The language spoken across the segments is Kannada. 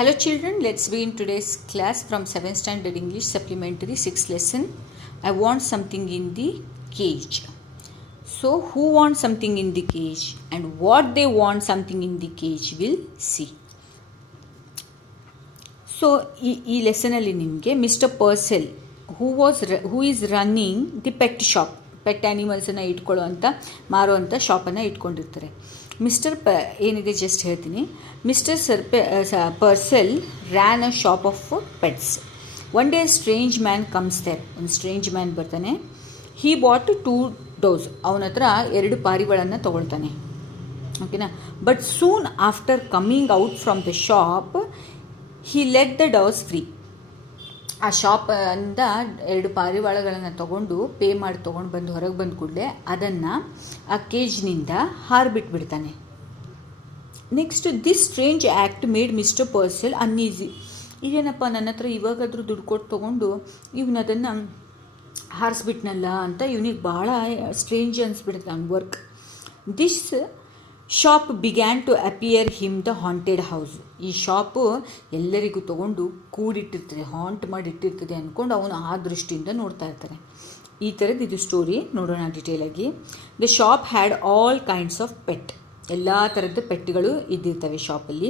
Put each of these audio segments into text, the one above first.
Hello children, let's begin today's class from 7th standard English supplementary 6th lesson. I want something in the cage. So who wants something in the cage and what they want something in the cage we'll see. So ಈ ಲೆಸನಲ್ಲಿ ನಿಮಗೆ mister Purcell who is running the pet shop, pet ಆ್ಯನಿಮಲ್ಸನ್ನು ಇಟ್ಕೊಳ್ಳೋವಂಥ ಮಾರುವಂಥ ಶಾಪನ್ನು ಇಟ್ಕೊಂಡಿರ್ತಾರೆ. ಏನಿದೆ ಜಸ್ಟ್ ಹೇಳ್ತೀನಿ. Mister Purcell ran a shop of pets. One day strange man comes there. ಒಂದು ಸ್ಟ್ರೇಂಜ್ ಮ್ಯಾನ್ ಬರ್ತಾನೆ. He bought 2 dogs. ಅವನ ಹತ್ರ 2 ಪಾರಿಗಳನ್ನು ತೊಗೊಳ್ತಾನೆ. ಓಕೆನಾ. But soon after coming out from the shop he let the dogs free. ಆ ಶಾಪಿಂದ 2 ಪಾರಿವಾಳಗಳನ್ನು ತೊಗೊಂಡು ಪೇ ಮಾಡಿ ತೊಗೊಂಡು ಬಂದು ಹೊರಗೆ ಬಂದ ಕೂಡಲೇ ಅದನ್ನು ಆ ಕೇಜ್ನಿಂದ ಹಾರಿಬಿಟ್ಬಿಡ್ತಾನೆ. Next this strange act made mister Purcell uneasy. ಇದೇನಪ್ಪ, ನನ್ನ ಹತ್ರ ಇವಾಗಾದರೂ ದುಡ್ಡು ಕೊಟ್ಟು ತೊಗೊಂಡು ಅದನ್ನು ಹಾರಿಸ್ಬಿಟ್ನಲ್ಲ ಅಂತ ಇವನಿಗೆ ಭಾಳ ಸ್ಟ್ರೇಂಜ್ ಅನಿಸ್ಬಿಡುತ್ತೆ ಅವ್ನ work. This shop began to appear him the haunted house. ಈ ಶಾಪು ಎಲ್ಲರಿಗೂ ತೊಗೊಂಡು ಕೂಡಿಟ್ಟಿರ್ತದೆ, ಹಾಂಟ್ ಮಾಡಿಟ್ಟಿರ್ತದೆ ಅಂದ್ಕೊಂಡು ಅವನು ಆ ದೃಷ್ಟಿಯಿಂದ ನೋಡ್ತಾ ಇರ್ತಾರೆ. ಈ ಥರದ್ದು ಇದು ಸ್ಟೋರಿ. ನೋಡೋಣ ಡಿಟೇಲಾಗಿ. The shop had all kinds of pet. ಎಲ್ಲ ಥರದ್ದು ಪೆಟ್ಗಳು ಇದ್ದಿರ್ತವೆ ಶಾಪಲ್ಲಿ.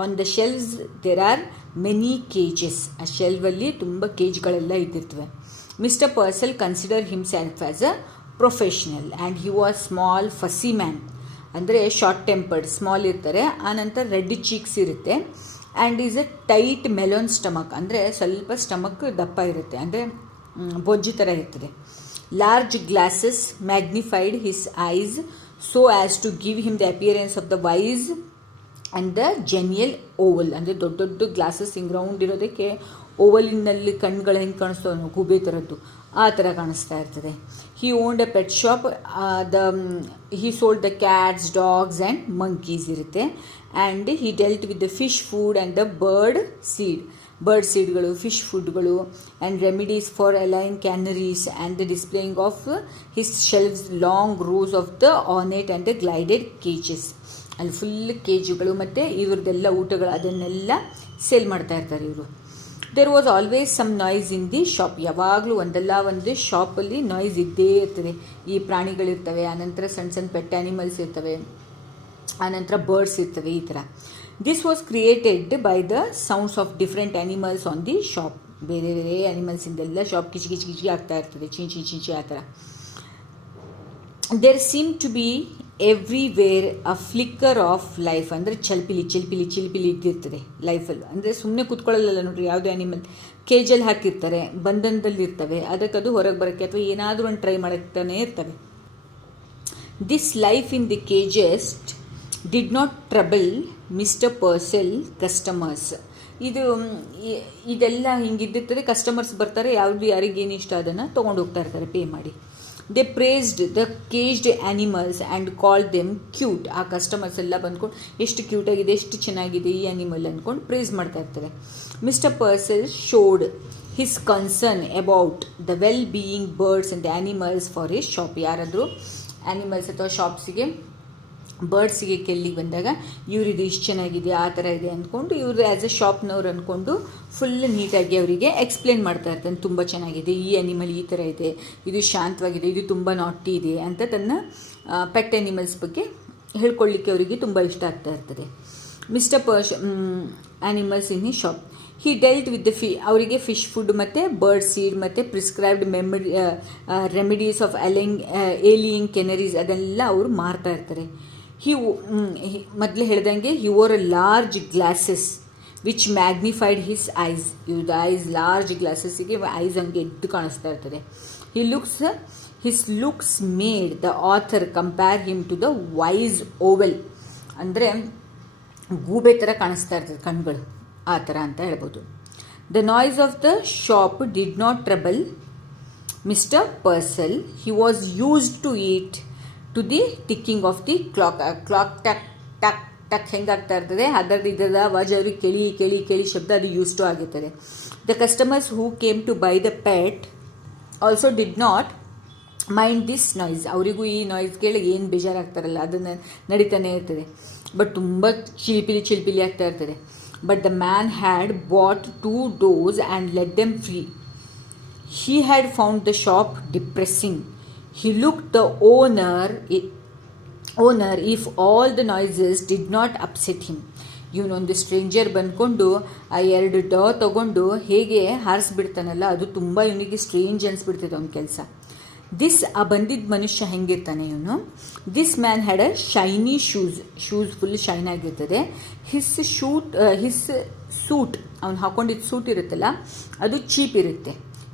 On the shelves there are many cages. ಆ ಶೆಲ್ವಲ್ಲಿ ತುಂಬ ಕೇಜ್ಗಳೆಲ್ಲ ಇದ್ದಿರ್ತವೆ. Mister Purcell consider himself as a professional and he was small fussy man. ಅಂದರೆ ಶಾರ್ಟ್ ಟೆಂಪರ್ಡ್, ಸ್ಮಾಲ್ ಇರ್ತಾರೆ. ಆನಂತರ ರೆಡ್ ಚೀಕ್ಸ್ ಇರುತ್ತೆ. And is a tight melon stomach. ಅಂದರೆ ಸ್ವಲ್ಪ ಸ್ಟಮಕ್ ದಪ್ಪ ಇರುತ್ತೆ, ಅಂದರೆ ಬೊಜ್ಜು ಥರ ಇರ್ತದೆ. Large glasses magnified his ice so as to give him the appearance of the wise and the genial oval. ಅಂದರೆ ದೊಡ್ಡ ದೊಡ್ಡ ಗ್ಲಾಸಸ್ ಹಿಂಗೆ ರೌಂಡ್ ಇರೋದಕ್ಕೆ ಓವಲಿನಲ್ಲಿ ಕಣ್ಗಳು ಹೆಂಗೆ ಕಾಣಿಸ್ತವೆ, ಗೂಬೆ ಥರದ್ದು ಆ ಥರ ಕಾಣಿಸ್ತಾ ಇರ್ತದೆ. He owned a pet shop. He sold the cats, dogs and monkeys ಇರುತ್ತೆ. And he dealt with the fish food and the bird ಸೀಡ್ಗಳು, ಫಿಶ್ ಫುಡ್ಗಳು and remedies for ailing canaries and the displaying of his shelves long rows of the ornate and the gilded cages. ಅಲ್ಲಿ ಫುಲ್ ಕೇಜುಗಳು ಮತ್ತು ಇವ್ರದ್ದೆಲ್ಲ ಊಟಗಳು ಅದನ್ನೆಲ್ಲ ಸೇಲ್ ಮಾಡ್ತಾ ಇರ್ತಾರೆ ಇವರು. There was always some noise in the shop. ಯಾವಾಗಲೂ ಒಂದಲ್ಲ ಒಂದು ಶಾಪಲ್ಲಿ ನಾಯ್ಸ್ ಇದ್ದೇ ಇರ್ತದೆ. ಈ ಪ್ರಾಣಿಗಳಿರ್ತವೆ, ಆನಂತರ ಸಣ್ಣ ಸಣ್ಣ ಪೆಟ್ ಆ್ಯನಿಮಲ್ಸ್ ಇರ್ತವೆ, ಆನಂತರ ಬರ್ಡ್ಸ್ ಇರ್ತವೆ, ಈ ಥರ. This was created by the sounds of different animals on the shop. ಬೇರೆ ಬೇರೆ ಆ್ಯನಿಮಲ್ಸಿಂದೆಲ್ಲ ಶಾಪ್ ಕಿಚಿ ಆಗ್ತಾ ಇರ್ತದೆ, ಚಿಂಚಿ ಆ ಥರ. There seem to be everywhere a flicker of life. ಅಂದರೆ ಚಿಲ್ಪಿಲಿ ಇದ್ದಿರ್ತದೆ ಲೈಫಲ್ಲಿ. ಅಂದರೆ ಸುಮ್ಮನೆ ಕೂತ್ಕೊಳ್ಳಲ್ಲ ನೋಡ್ರಿ. ಯಾವುದೇ ಆ್ಯನಿಮಲ್ ಕೇಜಲ್ಲಿ ಹಾಕಿರ್ತಾರೆ, ಬಂಧನದಲ್ಲಿರ್ತವೆ, ಅದಕ್ಕದು ಹೊರಗೆ ಬರೋಕ್ಕೆ ಅಥವಾ ಏನಾದರೂ ಒಂದು ಟ್ರೈ ಮಾಡುತ್ತಾನೆ ಇರ್ತವೆ. This life in the cages did not trouble mister Purcell customers. ಇದೆಲ್ಲ ಹಿಂಗಿದ್ದಿರ್ತದೆ. ಕಸ್ಟಮರ್ಸ್ ಬರ್ತಾರೆ, ಯಾರಿಗೇನು ಇಷ್ಟ ಅದನ್ನು ತೊಗೊಂಡು ಹೋಗ್ತಾ ಇರ್ತಾರೆ ಪೇ ಮಾಡಿ. They praised the caged animals and call them cute. ಆ ಕಸ್ಟಮರ್ಸ್ ಎಲ್ಲ ಬಂದ್ಕೊಂಡು ಎಷ್ಟು ಕ್ಯೂಟಾಗಿದೆ, ಎಷ್ಟು ಚೆನ್ನಾಗಿದೆ ಈ ಆ್ಯನಿಮಲ್ ಅಂದ್ಕೊಂಡು ಪ್ರೇಸ್ ಮಾಡ್ತಾ ಇರ್ತಾರೆ. Mister Purcell showed his concern about the well being birds and animals for his shop. ಯಾರಾದರೂ ಆ್ಯನಿಮಲ್ಸ್ ಅಥವಾ ಶಾಪ್ಸಿಗೆ ಬರ್ಡ್ಸಿಗೆ ಕೆಲ್ಲಿಗೆ ಬಂದಾಗ ಇವರಿದು ಇಷ್ಟು ಚೆನ್ನಾಗಿದೆ, ಆ ಥರ ಇದೆ ಅಂದ್ಕೊಂಡು ಇವರು ಆ್ಯಸ್ ಎ ಶಾಪ್ನವ್ರು ಅಂದ್ಕೊಂಡು ಫುಲ್ ನೀಟಾಗಿ ಅವರಿಗೆ ಎಕ್ಸ್ಪ್ಲೇನ್ ಮಾಡ್ತಾ ಇರ್ತಾನೆ. ತುಂಬ ಚೆನ್ನಾಗಿದೆ, ಈ ಆ್ಯನಿಮಲ್ ಈ ಥರ ಇದೆ, ಇದು ಶಾಂತವಾಗಿದೆ, ಇದು ತುಂಬ ನಾಟಿ ಇದೆ ಅಂತ ತನ್ನ ಪೆಟ್ ಆ್ಯನಿಮಲ್ಸ್ ಬಗ್ಗೆ ಹೇಳ್ಕೊಳ್ಳಿಕ್ಕೆ ಅವರಿಗೆ ತುಂಬ ಇಷ್ಟ ಆಗ್ತಾ ಇರ್ತದೆ. ಮಿಸ್ಟರ್ ಆ್ಯನಿಮಲ್ಸ್ ಇನ್ ಈ shop. He dealt with the ಅವರಿಗೆ ಫಿಶ್ ಫುಡ್ ಮತ್ತು ಬರ್ಡ್ ಸೀಡ್ ಮತ್ತು prescribed remedies of ailing canaries ಅದೆಲ್ಲ ಅವರು ಮಾರ್ತಾ ಇರ್ತಾರೆ. ಮೊದಲೇ ಹೇಳ್ದಂಗೆ he wore a large glasses which magnified his eyes. ಇವ್ರದ್ದು ಐಸ್ ಲಾರ್ಜ್ ಗ್ಲಾಸಸ್ಸಿಗೆ ಐಸ್ ಹಂಗೆ ಎದ್ದು ಕಾಣಿಸ್ತಾ ಇರ್ತದೆ. His looks made the author compare him to the wise owl. ಅಂದರೆ ಗೂಬೆ ಥರ ಕಾಣಿಸ್ತಾ ಇರ್ತದೆ ಕಣ್ಗಳು, ಆ ಥರ ಅಂತ ಹೇಳ್ಬೋದು. The noise of the shop did not trouble mister Purcell. He was used to eat to the ticking of the clock tuck tuck ಟಕ್ ಹೆಂಗಾಗ್ತಾ ಇರ್ತದೆ ಅದರದ ಆವಾಜ್ ಅವ್ರಿಗೆ ಕೇಳಿ ಶಬ್ದ ಅದು ಯೂಸ್ ಟು ಆಗಿರ್ತದೆ. The customers who came to buy the pet also did not mind this noise. ಅವರಿಗೂ ಈ ನಾಯ್ಸ್ಗಳು ಏನು ಬೇಜಾರಾಗ್ತಾರಲ್ಲ ಅದನ್ನು ನಡೀತಾನೆ ಇರ್ತದೆ. ಬಟ್ ತುಂಬ ಚಿಲಿಪಿಲಿ ಆಗ್ತಾ ಇರ್ತದೆ. but the man had bought 2 does and let them free. He had found the shop depressing. He looked the owner if all the noises did not upset him. ಇವನೊಂದು ಸ್ಟ್ರೇಂಜರ್ ಬಂದ್ಕೊಂಡು ಆ 2 ಡೋ ತಗೊಂಡು ಹೇಗೆ ಹಾರಿಸ್ಬಿಡ್ತಾನಲ್ಲ, ಅದು ತುಂಬ ಇವನಿಗೆ ಸ್ಟ್ರೇಂಜ್ ಅನಿಸ್ಬಿಡ್ತದೆ ಅವನ ಕೆಲಸ. ಬಂದಿದ್ದ ಮನುಷ್ಯ ಹೆಂಗಿರ್ತಾನೆ ಇವನು. This man had a shiny shoes full shine ಆಗಿರ್ತದೆ. ಹಿಸ್ ಸೂಟ್ ಅವ್ನು ಹಾಕೊಂಡಿದ್ದ ಸೂಟ್ ಇರುತ್ತಲ್ಲ, ಅದು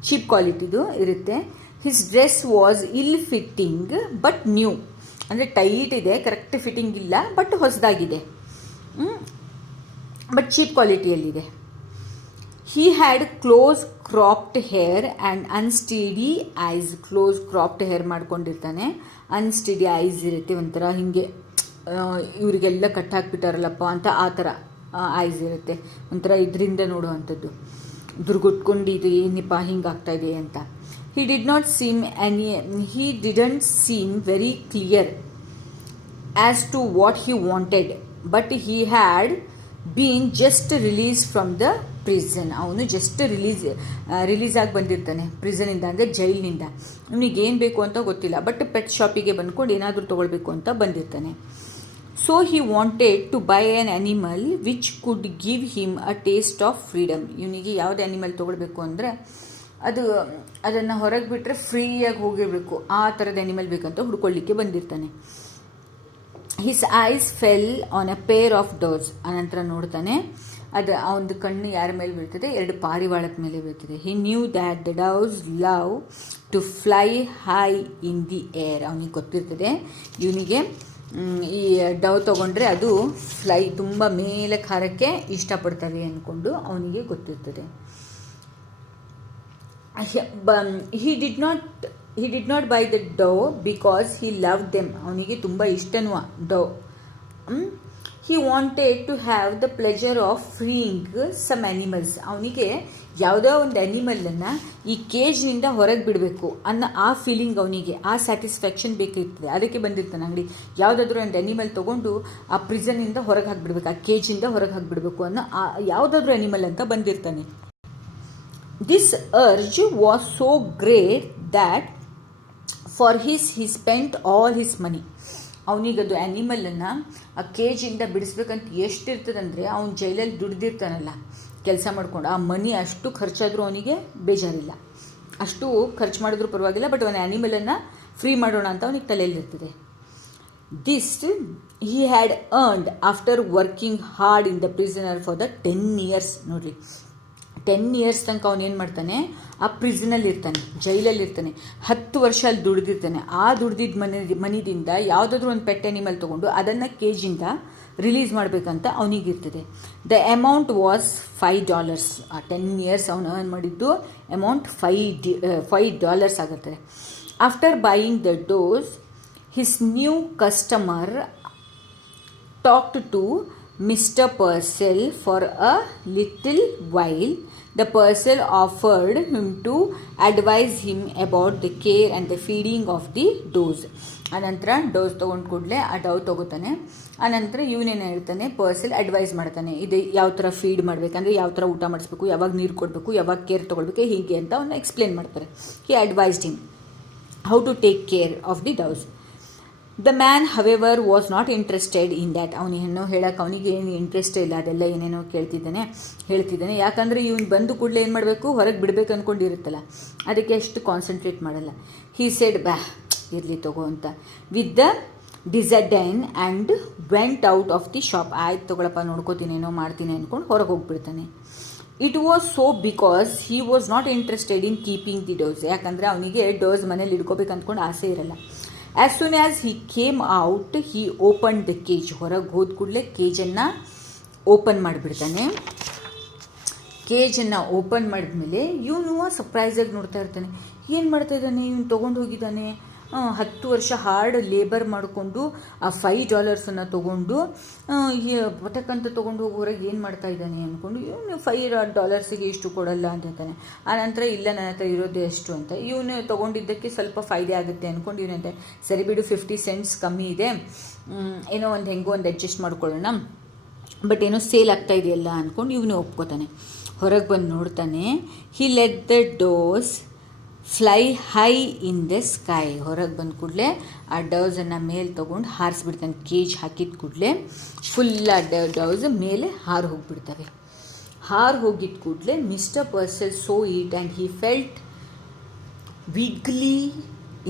ಚೀಪ್ ಕ್ವಾಲಿಟಿದು ಇರುತ್ತೆ. His dress was ill fitting but new, ಅಂದರೆ ಟೈಟ್ ಇದೆ, ಕರೆಕ್ಟ್ ಫಿಟ್ಟಿಂಗ್ ಇಲ್ಲ, ಬಟ್ ಹೊಸದಾಗಿದೆ, ಬಟ್ ಚೀಪ್ ಕ್ವಾಲಿಟಿಯಲ್ಲಿದೆ. He had close cropped hair and unsteady eyes. Close cropped hair ಮಾಡ್ಕೊಂಡಿರ್ತಾನೆ, ಅನ್ಸ್ಟಡಿ ಐಸ್ ಇರುತ್ತೆ, ಒಂಥರ ಹೀಗೆ ಇವರಿಗೆಲ್ಲ ಕಟ್ ಹಾಕ್ಬಿಟ್ಟಾರಲ್ಲಪ್ಪ ಅಂತ ಆ ಥರ ಐಸ್ ಇರುತ್ತೆ, ಒಂಥರ ಇದರಿಂದ ನೋಡುವಂಥದ್ದು, ದುರ್ಗುಟ್ಕೊಂಡು ಇದು ಏನಪ್ಪ ಹಿಂಗಾಗ್ತಾಯಿದೆ ಅಂತ. He didn't seem very clear as to what he wanted, but he had been just released from the prison. ಅವನು ಜಸ್ಟ್ ರಿಲೀಸ್ ಆಗಿ ಬಂದಿರ್ತಾನೆ ಪ್ರಿಸನಿಂದ, ಅಂದರೆ ಜೈಲಿನಿಂದ. ಇವನಿಗೇನು ಬೇಕು ಅಂತ ಗೊತ್ತಿಲ್ಲ, ಬಟ್ ಪೆಟ್ ಶಾಪಿಗೆ ಬಂದ್ಕೊಂಡು ಏನಾದರೂ ತೊಗೊಳ್ಬೇಕು ಅಂತ ಬಂದಿರ್ತಾನೆ. So he wanted to buy an animal which could give him a taste of freedom. ಇವನಿಗೆ ಯಾವ್ದು ಆ್ಯನಿಮಲ್ ತೊಗೊಳ್ಬೇಕು ಅಂದರೆ ಅದನ್ನು ಹೊರಗೆ ಬಿಟ್ಟರೆ ಫ್ರೀಯಾಗಿ ಹೋಗಿರಬೇಕು, ಆ ಥರದ ಆ್ಯನಿಮಲ್ ಬೇಕಂತ ಹುಡ್ಕೊಳ್ಳಿಕ್ಕೆ ಬಂದಿರ್ತಾನೆ. His eyes fell on a pair of doves. ಆನಂತರ ನೋಡ್ತಾನೆ, ಅವನದು ಕಣ್ಣು ಯಾರ ಮೇಲೆ ಬೀಳ್ತದೆ, 2 ಪಾರಿವಾಳದ ಮೇಲೆ ಬೀಳ್ತದೆ. He knew that the doves love to fly high in the air. ಅವನಿಗೆ ಗೊತ್ತಿರ್ತದೆ ಇವನಿಗೆ ಈ ಡವ್ ತೊಗೊಂಡ್ರೆ ಅದು ತುಂಬ ಮೇಲಕ್ಕೆ ಹಾರಕ್ಕೆ ಇಷ್ಟಪಡ್ತವೆ ಅಂದ್ಕೊಂಡು ಅವನಿಗೆ ಗೊತ್ತಿರ್ತದೆ. He did not buy the doe because he loved them. ಅವನಿಗೆ ತುಂಬ ಇಷ್ಟನೂ ಡವ್. He wanted to have the pleasure of freeing some animals. ಅವನಿಗೆ ಯಾವುದೋ ಒಂದು ಆ್ಯನಿಮಲನ್ನು ಈ ಕೇಜ್ನಿಂದ ಹೊರಗೆ ಬಿಡಬೇಕು ಅನ್ನೋ ಆ ಫೀಲಿಂಗ್, ಅವನಿಗೆ ಆ ಸ್ಯಾಟಿಸ್ಫ್ಯಾಕ್ಷನ್ ಬೇಕಿರ್ತದೆ. ಅದಕ್ಕೆ ಬಂದಿರ್ತಾನೆ ಅಂಗಡಿ, ಯಾವುದಾದ್ರೂ ಒಂದು ಆ್ಯನಿಮಲ್ ತೊಗೊಂಡು ಆ ಪ್ರಿಸನ್ನಿಂದ ಹೊರಗೆ ಹಾಕಿಬಿಡ್ಬೇಕು, ಆ ಕೇಜಿಂದ ಹೊರಗೆ ಹಾಕಿಬಿಡಬೇಕು ಅನ್ನೋ ಯಾವುದಾದ್ರೂ ಆ್ಯನಿಮಲ್ ಅಂತ ಬಂದಿರ್ತಾನೆ. This urge was so great that for he spent all his money. ಅವನಿಗದು ಆ್ಯನಿಮಲನ್ನು ಆ ಕೇಜಿಂದ ಬಿಡಿಸ್ಬೇಕಂತ ಎಷ್ಟಿರ್ತದಂದರೆ, ಅವ್ನು ಜೈಲಲ್ಲಿ ದುಡ್ದಿರ್ತಾನಲ್ಲ ಕೆಲಸ ಮಾಡ್ಕೊಂಡು, ಆ ಮನಿ ಅಷ್ಟು ಖರ್ಚಾದರೂ ಅವನಿಗೆ ಬೇಜಾರಿಲ್ಲ, ಅಷ್ಟು ಖರ್ಚು ಮಾಡಿದ್ರೂ ಪರವಾಗಿಲ್ಲ, ಬಟ್ ಅವನ ಆ್ಯನಿಮಲನ್ನು ಫ್ರೀ ಮಾಡೋಣ ಅಂತ ಅವನಿಗೆ ತಲೆಯಲ್ಲಿರ್ತದೆ. This he had earned after working hard in the prisoner for the 10 years. ನೋಡ್ರಿ, 10 years ತನಕ ಅವನೇನು ಮಾಡ್ತಾನೆ, ಆ ಪ್ರಿಸನಲ್ಲಿ ಇರ್ತಾನೆ, ಜೈಲಲ್ಲಿ ಇರ್ತಾನೆ, 10 ವರ್ಷ ಅಲ್ಲಿ ದುಡ್ದಿರ್ತಾನೆ. ಆ ದುಡ್ದಿದ್ದ ಮನಿದಿಂದ ಯಾವುದಾದ್ರೂ ಒಂದು ಪೆಟ್ ಆ್ಯನಿಮಲ್ ತೊಗೊಂಡು ಅದನ್ನು ಕೇಜಿಂದ ರಿಲೀಸ್ ಮಾಡಬೇಕಂತ ಅವನಿಗಿರ್ತದೆ. The amount was $5. ಆ 10 years ಅವನು ಅರ್ನ್ ಮಾಡಿದ್ದು ಅಮೌಂಟ್ $5 ಆಗುತ್ತದೆ. After buying the dose, his new customer talked to Mr. Purcell for a little while. The Purcell offered him to advise him about the care and the feeding of the does. ಆನಂತರ ಡೋಸ್ ತೊಗೊಂಡು ಕೂಡಲೇ ಆ ಡವ್ ತೊಗೋತಾನೆ. ಆನಂತರ ಇವನೇನು ಹೇಳ್ತಾನೆ, ಪರ್ಸೆಲ್ ಅಡ್ವೈಸ್ ಮಾಡ್ತಾನೆ, ಇದು ಯಾವ ಥರ ಫೀಡ್ ಮಾಡಬೇಕಂದ್ರೆ ಯಾವ ಥರ ಊಟ ಮಾಡಿಸ್ಬೇಕು, ಯಾವಾಗ ನೀರು ಕೊಡಬೇಕು, ಯಾವಾಗ ಕೇರ್ ತೊಗೊಳ್ಬೇಕು, ಹೀಗೆ ಅಂತ ಅವನ್ನ ಎಕ್ಸ್ಪ್ಲೇನ್ ಮಾಡ್ತಾರೆ. He advised him how to take care of the doves. The man however was not interested in that. ಅವನೇನೋ ಹೇಳೋಕೆ ಅವನಿಗೆ ಏನು ಇಂಟ್ರೆಸ್ಟ್ ಇಲ್ಲ, ಅದೆಲ್ಲ ಏನೇನೋ ಹೇಳ್ತಿದ್ದಾನೆ. ಯಾಕಂದರೆ ಇವನು ಬಂದು ಕೂಡಲೇ ಏನು ಮಾಡಬೇಕು, ಹೊರಗೆ ಬಿಡಬೇಕು ಅಂದ್ಕೊಂಡಿರುತ್ತಲ್ಲ, ಅದಕ್ಕೆ ಅಷ್ಟು ಕಾನ್ಸಂಟ್ರೇಟ್ ಮಾಡಲ್ಲ. ಹಿ ಸೆಡ್ ಇರಲಿ ತಗೋ ಅಂತ with the disdain and went out of the shop. ಆಯ್ತು ತಗೊಳಪ್ಪ, ನೋಡ್ಕೋತೀನಿ, ಏನೋ ಮಾಡ್ತೀನಿ ಅಂದ್ಕೊಂಡು ಹೊರಗೆ ಹೋಗ್ಬಿಡ್ತಾನೆ. It was so because he was not interested in keeping the doves. ಯಾಕಂದರೆ ಅವನಿಗೆ ಡೋಸ್ ಮನೇಲಿ ಇಟ್ಕೋಬೇಕು ಅಂದ್ಕೊಂಡು ಆಸೆ ಇರಲ್ಲ. As soon as he came out he open the cage. ಹೊರಗೆ ಹೋದ ಕೂಡಲೇ ಕೇಜನ್ನು ಓಪನ್ ಮಾಡಿಬಿಡ್ತಾನೆ. ಕೇಜನ್ನು ಓಪನ್ ಮಾಡಿದ್ಮೇಲೆ ಇವನು ಸರ್ಪ್ರೈಸಾಗಿ ನೋಡ್ತಾ ಇರ್ತಾನೆ. ಏನು ಮಾಡ್ತಾ ಇದ್ದಾನೆ ಇವನು, ತೊಗೊಂಡು ಹೋಗಿದ್ದಾನೆ 10 ವರ್ಷ ಹಾರ್ಡ್ ಲೇಬರ್ ಮಾಡಿಕೊಂಡು ಆ $5 ತೊಗೊಂಡು ಪಟಕ್ಕಂತ ತೊಗೊಂಡು ಹೋಗೋರಾಗ ಏನು ಮಾಡ್ತಾ ಇದ್ದಾನೆ ಅಂದ್ಕೊಂಡು ಇವನು $5 ಇಷ್ಟು ಕೊಡಲ್ಲ ಅಂತ ಹೇಳ್ತಾನೆ. ಆನಂತರ ಇಲ್ಲ, ನನ್ನ ಹತ್ರ ಇರೋದೇ ಎಷ್ಟು ಅಂತ. ಇವನು ತೊಗೊಂಡಿದ್ದಕ್ಕೆ ಸ್ವಲ್ಪ ಫಾಯ್ದೆ ಆಗುತ್ತೆ ಅಂದ್ಕೊಂಡು ಇವನಂತೆ, ಸರಿ ಬಿಡು 50 cents ಕಮ್ಮಿ ಇದೆ, ಏನೋ ಒಂದು ಹೆಂಗೋ ಒಂದು ಅಡ್ಜಸ್ಟ್ ಮಾಡ್ಕೊಳ್ಳೋಣ, ಬಟ್ ಏನೋ ಸೇಲ್ ಆಗ್ತಾ ಇದೆಯಲ್ಲ ಅಂದ್ಕೊಂಡು ಇವನು ಒಪ್ಕೋತಾನೆ. ಹೊರಗೆ ಬಂದು ನೋಡ್ತಾನೆ. He let the doves fly high in the sky. ಹೊರಗೆ ಬಂದ ಕೂಡಲೇ ಆ ಡವ್ಸನ್ನು ಮೇಲೆ ತೊಗೊಂಡು ಹಾರಿಸ್ಬಿಡ್ತಾನೆ. ಕೇಜ್ ಹಾಕಿದ ಕೂಡಲೇ ಫುಲ್ ಆ ಡವ್ಸ್ ಮೇಲೆ ಹಾರು ಹೋಗಿಬಿಡ್ತವೆ. ಹಾರು ಹೋಗಿದ್ದ ಕೂಡಲೇ mister Purcell saw it and he felt wiggly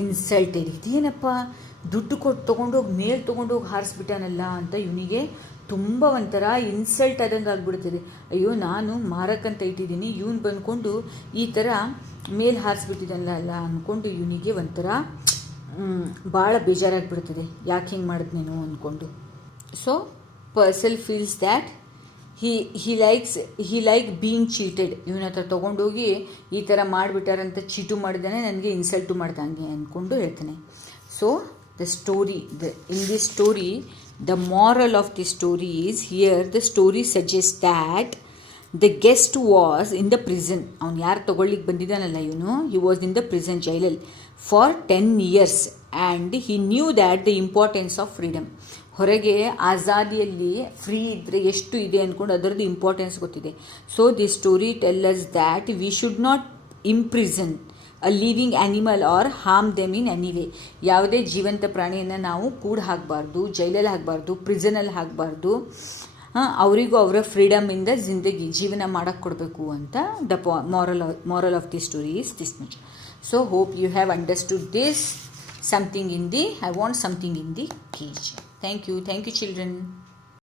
insulted. ಇದೇನಪ್ಪ ದುಡ್ಡು ಕೊಟ್ಟು ತೊಗೊಂಡೋಗಿ ಮೇಲೆ ತೊಗೊಂಡೋಗಿ ಹಾರಿಸ್ಬಿಟ್ಟಾನಲ್ಲ ಅಂತ ಇವನಿಗೆ ತುಂಬ ಒಂಥರ ಇನ್ಸಲ್ಟ್ ಆದಂಗೆ ಆಗ್ಬಿಡ್ತದೆ. ಅಯ್ಯೋ, ನಾನು ಮಾರಕ್ಕಂತ ಇಟ್ಟಿದ್ದೀನಿ, ಇವನು ಬಂದ್ಕೊಂಡು ಈ ಥರ ಮೇಲೆ ಹಾರಿಸ್ಬಿಟ್ಟಿದ್ದಾನಲ್ಲ ಅಂದ್ಕೊಂಡು ಇವನಿಗೆ ಒಂಥರ ಭಾಳ ಬೇಜಾರಾಗಿಬಿಡ್ತದೆ. ಯಾಕೆ ಹಿಂಗೆ ಮಾಡಿದ್ ನೀನು ಅಂದ್ಕೊಂಡು. So Purcell feels that he like being cheated. ಇವನ ಹತ್ರ ತೊಗೊಂಡೋಗಿ ಈ ಥರ ಮಾಡಿಬಿಟ್ಟಾರಂತ ಚೀಟು ಮಾಡಿದ್ದಾನೆ, ನನಗೆ ಇನ್ಸಲ್ಟು ಮಾಡ್ದಂಗೆ ಅಂದ್ಕೊಂಡು ಹೇಳ್ತಾನೆ. So in this story, the moral of the story is, here the story suggests that the guest was in the prison. ಅವನು ಯಾರು ತೊಗೊಳ್ಳಿಕ್ಕೆ ಬಂದಿದ್ದಾನಲ್ಲ ಇವನು, he was in the prison ಜೈಲಲ್ಲಿ for 10 years and he knew that the importance of freedom. ಹೊರಗೆ ಆಜಾದಿಯಲ್ಲಿ ಫ್ರೀ ಇದ್ದರೆ ಎಷ್ಟು ಇದೆ ಅಂದ್ಕೊಂಡು ಅದರದ್ದು ಇಂಪಾರ್ಟೆನ್ಸ್ ಗೊತ್ತಿದೆ. So the story tell us that we should not imprison a living animal or harm them in any way. ಯಾವುದೇ ಜೀವಂತ ಪ್ರಾಣಿಯನ್ನು ನಾವು ಕೂಡ ಹಾಕಬಾರ್ದು, ಜೈಲಲ್ಲಿ ಹಾಕಬಾರ್ದು, ಪ್ರಿಸನಲ್ಲಿ ಹಾಕಬಾರ್ದು. ಅವರಿಗೂ ಅವರ ಫ್ರೀಡಮಿಂದ ಜೀವನ ಮಾಡೋಕ್ಕೆ ಕೊಡಬೇಕು ಅಂತ the moral of the story is this much. So hope you have understood this. I want something in the cage. Thank you children.